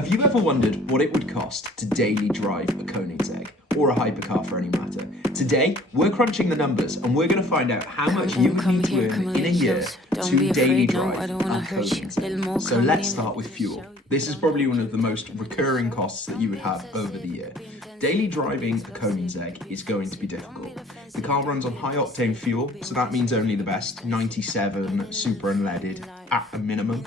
Have you ever wondered what it would cost to daily drive a Koenigsegg, or a hypercar for any matter? Today, we're crunching the numbers and we're going to find out how much you would need to earn in a year to daily drive a Koenigsegg. So let's start with fuel. This is probably one of the most recurring costs that you would have over the year. Daily driving a Koenigsegg is going to be difficult. The car runs on high octane fuel, so that means only the best, 97 super unleaded at a minimum.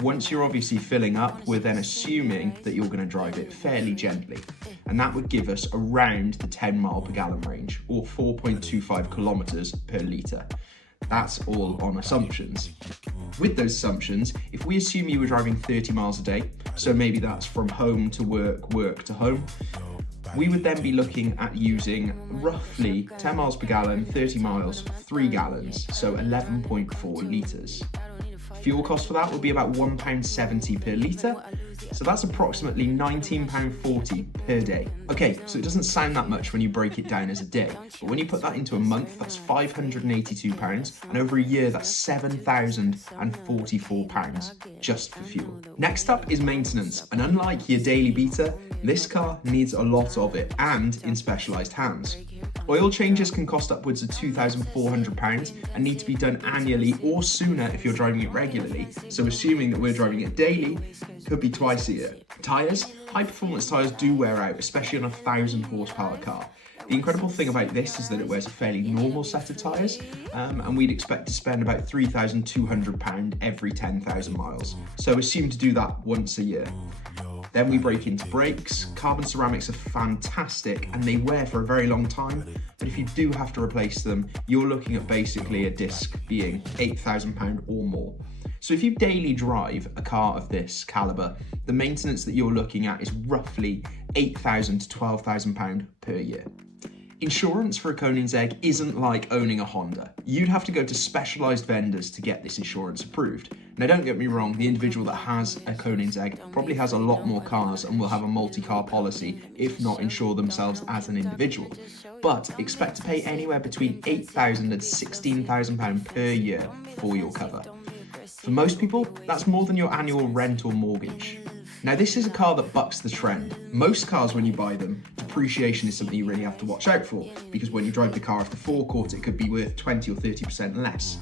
Once you're obviously filling up, we're then assuming that you're going to drive it fairly gently. And that would give us around the 10 mile per gallon range, or 4.25 kilometers per litre. That's all on assumptions. With those assumptions, if we assume you were driving 30 miles a day, so maybe that's from home to work, work to home, we would then be looking at using roughly 10 miles per gallon, 30 miles, 3 gallons, so 11.4 litres. Fuel cost for that would be about £1.70 per litre, so that's approximately £19.40 per day. Okay, so it doesn't sound that much when you break it down as a day, but when you put that into a month, that's £582, and over a year, that's £7,044 just for fuel. Next up is maintenance, and unlike your daily beater, this car needs a lot of it, and in specialised hands. Oil changes can cost upwards of £2,400 and need to be done annually or sooner if you're driving it regularly, so assuming that we're driving it daily, could be twice a year. Tyres, high performance tyres do wear out, especially on a 1,000 horsepower car. The incredible thing about this is that it wears a fairly normal set of tyres, and we'd expect to spend about £3,200 every 10,000 miles, so assume to do that once a year. Then we break into brakes. Carbon ceramics are fantastic and they wear for a very long time, but if you do have to replace them, you're looking at basically a disc being £8,000 or more. So if you daily drive a car of this calibre, the maintenance that you're looking at is roughly £8,000 to £12,000 per year. Insurance for a Koenigsegg isn't like owning a Honda. You'd have to go to specialised vendors to get this insurance approved. Now don't get me wrong, the individual that has a Koenigsegg probably has a lot more cars and will have a multi-car policy, if not insure themselves as an individual. But expect to pay anywhere between £8,000 and £16,000 per year for your cover. For most people, that's more than your annual rent or mortgage. Now this is a car that bucks the trend. Most cars, when you buy them, depreciation is something you really have to watch out for, because when you drive the car off the forecourt, it could be worth 20 or 30% less.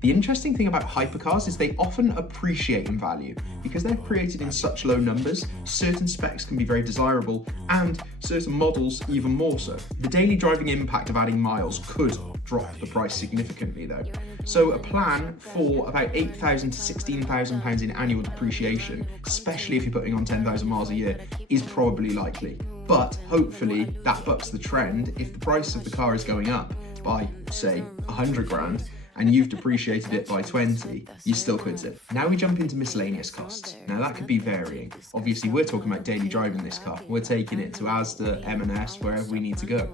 The interesting thing about hypercars is they often appreciate in value. Because they're created in such low numbers, certain specs can be very desirable, and certain models even more so. The daily driving impact of adding miles could drop the price significantly though. So a plan for about £8,000 to £16,000 in annual depreciation, especially if you're putting on 10,000 miles a year, is probably likely. But hopefully that bucks the trend. If the price of the car is going up by, say, 100 grand, and you've depreciated it by 20, you still quit it. Now we jump into miscellaneous costs. Now that could be varying. Obviously we're talking about daily driving this car. We're taking it to Asda, M&S, wherever we need to go.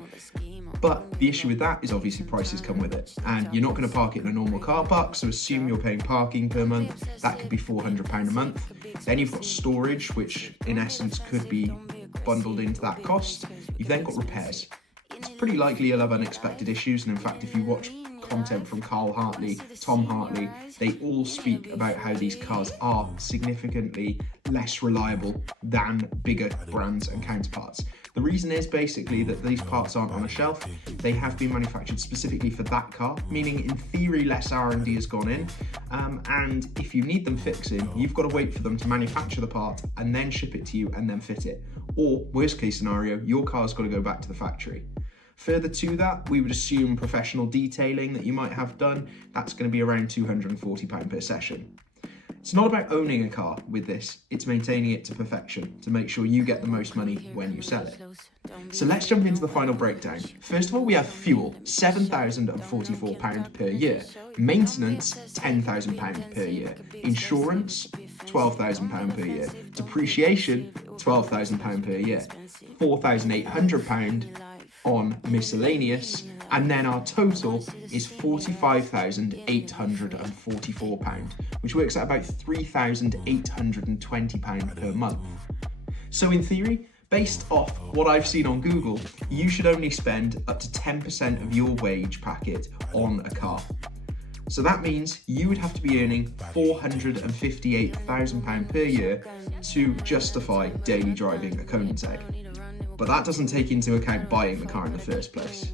But the issue with that is obviously prices come with it. And you're not going to park it in a normal car park, so assume you're paying parking per month. That could be £400 a month. Then you've got storage, which in essence could be bundled into that cost. You've then got repairs. It's pretty likely you'll have unexpected issues, and in fact if you watch content from Carl Hartley, Tom Hartley, they all speak about how these cars are significantly less reliable than bigger brands and counterparts. The reason is basically that these parts aren't on a shelf. They have been manufactured specifically for that car, meaning in theory less R&D has gone in, and if you need them fixing, you've got to wait for them to manufacture the part and then ship it to you and then fit it. Or worst case scenario, your car's got to go back to the factory. Further to that, we would assume professional detailing that you might have done. That's going to be around £240 per session. It's not about owning a car with this, it's maintaining it to perfection to make sure you get the most money when you sell it. So let's jump into the final breakdown. First of all, we have fuel, £7,044 per year. Maintenance, £10,000 per year. Insurance, £12,000 per year. Depreciation, £12,000 per year. £4,800 on miscellaneous, and then our total is £45,844, which works out about £3,820 per month. So in theory, based off what I've seen on Google, you should only spend up to 10% of your wage packet on a car. So that means you would have to be earning £458,000 per year to justify daily driving a Koenigsegg. But that doesn't take into account buying the car in the first place.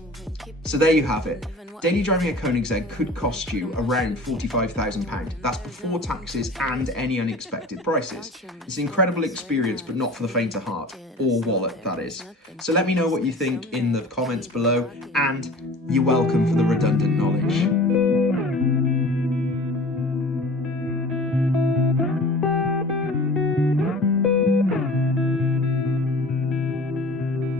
So there you have it. Daily driving a Koenigsegg could cost you around £45,000. That's before taxes and any unexpected prices. It's an incredible experience, but not for the faint of heart, or wallet, that is. So let me know what you think in the comments below, and you're welcome for the redundant knowledge.